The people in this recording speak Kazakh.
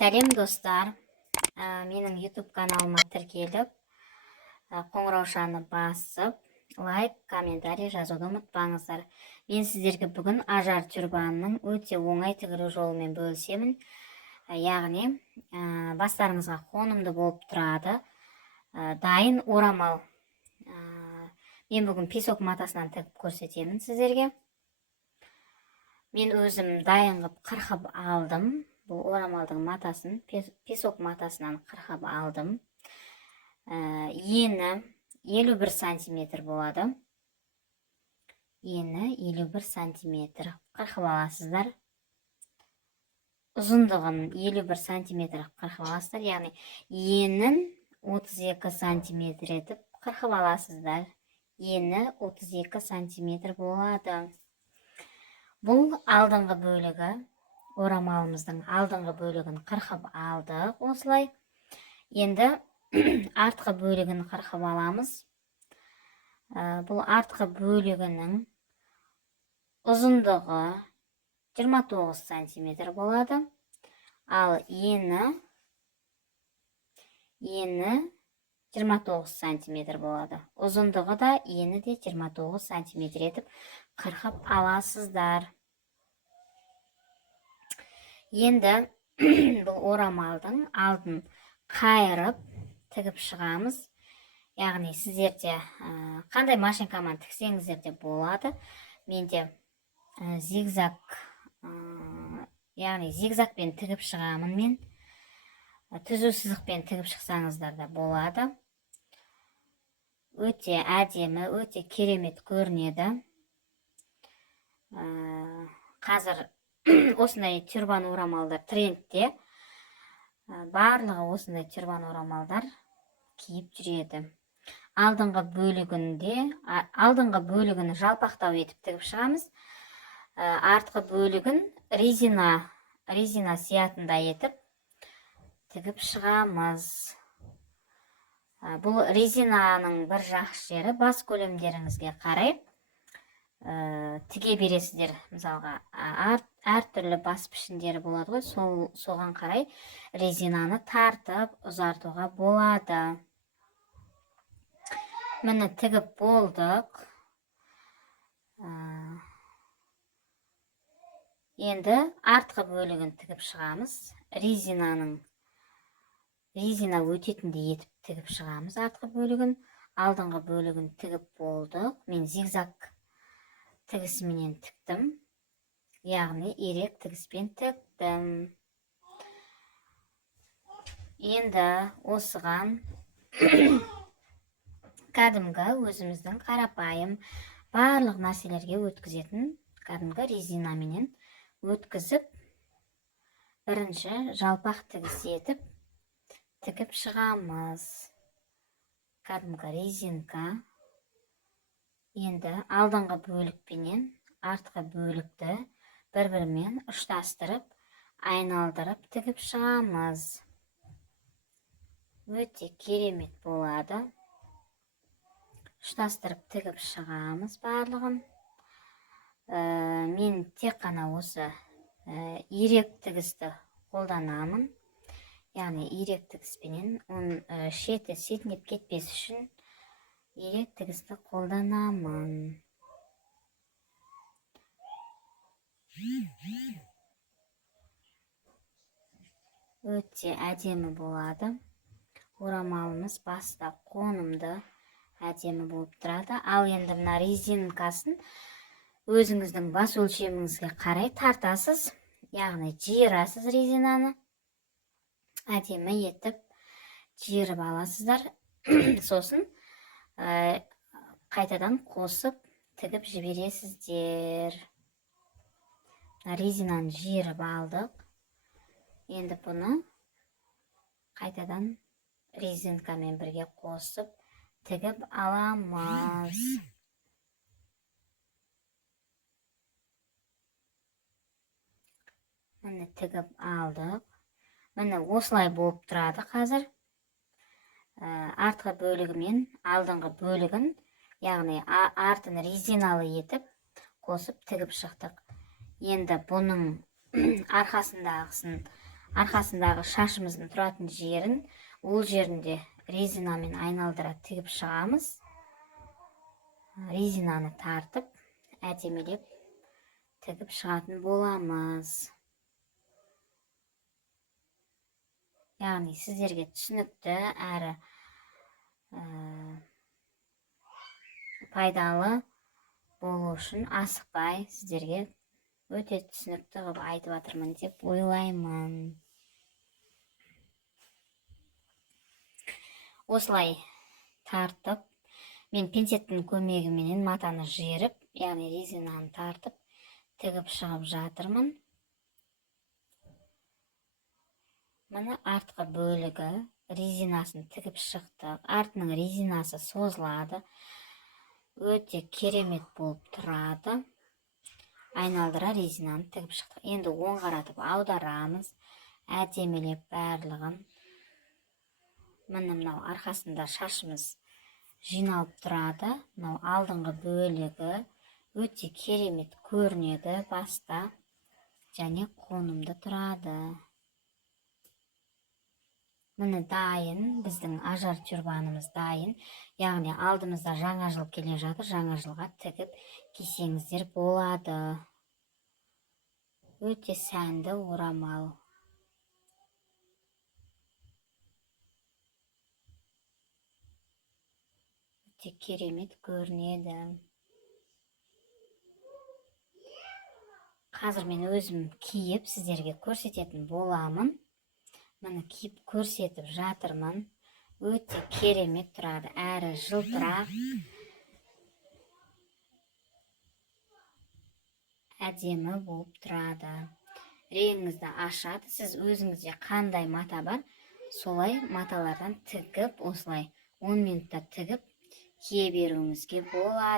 Сәлем достар, менің YouTube каналыма тіркеліп, қоңыраушаны басып, лайк, комментарий жазуды ұмытпаңыздар. Мен сіздерге бүгін ажар тюрбанның өте оңай тігілу жолымен бөлісемін. Яғни, бастарыңызға қонымды болып тұрады. Дайын орамал. Мен бүгін песок матасынан тігіп көрсетемін сіздерге. Мен өзім дайын қып қырқып алдым. Бұл орамалдың матасын песок матасынан қырқып алдым. Ені 51 сантиметр болады. Ені 51 сантиметр қырқып аласыздар. Ұзындығын 51 сантиметр қырқып аласыздар. Яғни енін 32 сантиметр етіп қырқып аласыздар. Ені 32 сантиметр болады. Бұл алдыңғы бөлігі. Орамалымыздың алдыңғы бөлігін қырқып алдық осылай. Енді артқы бөлігін қырқып аламыз. Бұл артқы бөлігінің ұзындығы 29 сантиметр болады. Ал ені 29 сантиметр болады. Ұзындығы да ені де 29 сантиметр етіп қырқып аласыздар. Енді бұл орамалдың алдын қайырып тігіп шығамыз. Яғни сіздерде қандай машинкамен тіксеңіздер де болады. Менде зигзаг, яғни зигзагпен тігіп шығамын мен. Түзу сызықпен тігіп шықсаңыздар да болады. Өте әдемі, өте керемет көрінеді. Қазір осындай тюрбан орамалдар трендте. Барлығы осындай тюрбан орамалдар киіп жүреді. Алдыңғы бөлігін жалпақтау етіп тігіп шығамыз. Артқы бөлігін резина сиятында етіп тігіп шығамыз. Бұл резинаның бір жақсы жері бас көлемдеріңізге қарай тіге бересіздер. Мысалға, әртүрлі бас пішіндері болады ғой, соған қарай резинаны тартып ұзартуға болады. Міне тігіп болдық. Енді артқы бөлігін тігіп шығамыз. Резина өтетіндей етіп тігіп шығамыз артқы бөлігін. Алдыңғы бөлігін тігіп болдық. Мен зигзаг тігісіменен тіктім. Яғни ирек тігіспен тіктім. Енді осыған кәдімгі өзіміздің қарапайым барлық нәрселерге өткізетін кәдімгі резинаменен өткізіп, бірінші жалпақ тігіс етіп тігіп шығамыз. Кәдімгі резинка. Енді алдыңғы бөлікпенен артқы бөлікті бір-бірімен ұштастырып, айналдырып тігіп шығамыз. Өте керемет болады. Ұштастырып тігіп шығамыз барлығын. Мен тек қана осы ирек тігісті қолданамын. Яғни ирек тігіспенен шеті сетінеп кетпес үшін ирек тігісті қолданамын. Өте әдемі болады. Орамалымыз баста қонымды әдемі болып тұрады. Ал енді мына резинкасын өзіңіздің бас өлшеміңізге қарай тартасыз. Яғни жиырасыз резинаны. Әдемі етіп жиырып аласыздар. Сосын қайтадан қосып тігіп жібересіздер. Резинаны жиырып алдық. Енді бұны қайтадан резинкамен бірге қосып тігіп аламыз. Міне тігіп алдық. Міне осылай болып тұрады қазір. Артқы бөлігі мен алдыңғы бөлігін, яғни артын резиналы етіп қосып тігіп шықтық. Енді бұның арқасындағысын арқасындағы шашымыздың тұратын жерін, ол жерінде резинамен айналдыра тігіп шығамыз. Резинаны тартып, әдемелеп тігіп шығатын боламыз. Яғни сіздерге түсінікті әрі пайдалы болу үшін асықпай сіздерге өте түсінікті қылып айтып жатырмын деп ойлаймын. Осылай тартып, мен пинцеттің көмегіменен матаны жиырып, яғни резинаны тартып, тігіп шығып жатырмын. Міне артқы бөлігі резинасын тігіп шықтық. Артының резинасы созылады. Өте керемет болып тұрады. Айналдыра резинаны тігіп шықтық. Енді оң қаратып аударамыз. Әдемелеп барлығын. Міне мынау арқасында шашымыз жиналып тұрады. Мынау алдыңғы бөлігі өте керемет көрінеді баста және қонымды тұрады. Міне дайын, біздің ажар тюрбанымыз дайын. Яғни алдымызда жаңа жыл келе жатыр, жаңа жылға тігіп кисеңіздер болады. Өте сәнді орамал. Өте керемет көрінеді. Қазір мен өзім киіп сіздерге көрсететін боламын. Міне киіп көрсетіп жатырмын. Өте керемет тұрады, әрі жылтырақ, әдемі болып тұрады. Реңіңізді ашады. Сіз өзіңізде қандай мата бар, солай маталардан тігіп, осылай 10 минутта тігіп кие беруіңізге болады.